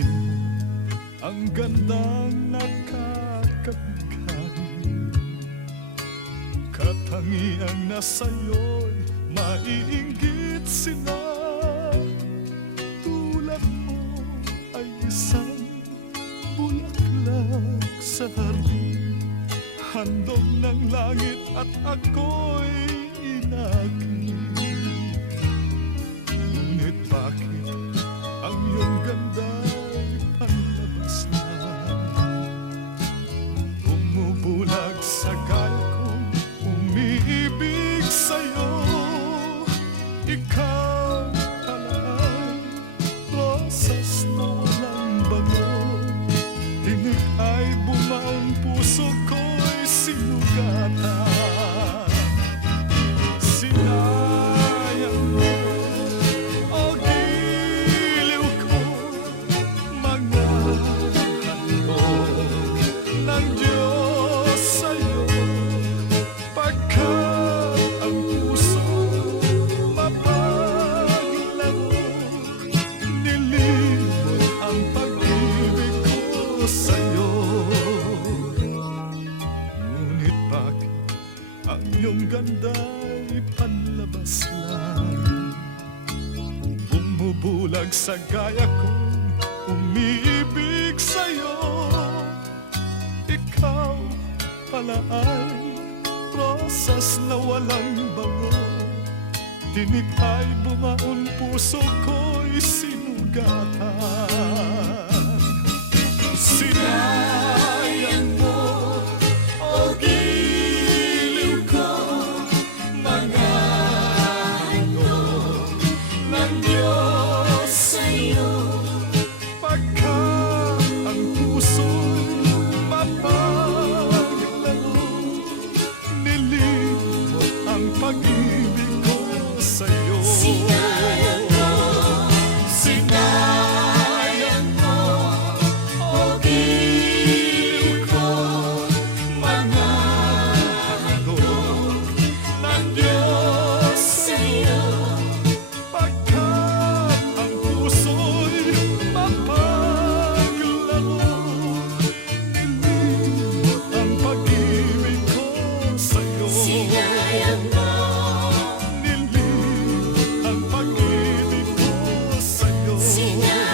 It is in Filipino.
Ibigin mo ang gandang nakakabigay, katangiang na sa'yo'y maiinggit sila. Tulad mo ay isang bulaklak sa hardin, handog ng langit at ako'y inakit. Ngunit bakit ang iyong ganda'y panlabas na bumubulag sa gaya kong umiibig sa'yo? Ikaw pala'y rosas na walang bango, tinig ay bumaon, puso ko'y sinugatan. Sinayang mo, o giliw ko, mga handog ng Diyos sa'yo, pagkat ang puso mapaglago, nilimot ang pag-ibig ko sa'yo. Ngunit bakit ang iyong ganda'y panlabas lang, bumubulag sa gaya kong umiibig sa'yo? Ikaw pala ay rosas na walang bango, tinig ay bumaon, puso ko'y sinugatan. Sinayang mo, o giliw ko, mga handog ng Diyos sa'yo, pagkat ang puso'y mapaglago, nilimot ang pag-ibig ko sa'yo. Sinayang mo, Sinayang mo, o giliw ko, mga handog ng Diyos sa'yo, pagkat ang puso'y mapaglago, nilimot ang pag-ibig ko sa'yo. sinayang mo, Nilimot ang pag-ibig ko sa'yo. sinayang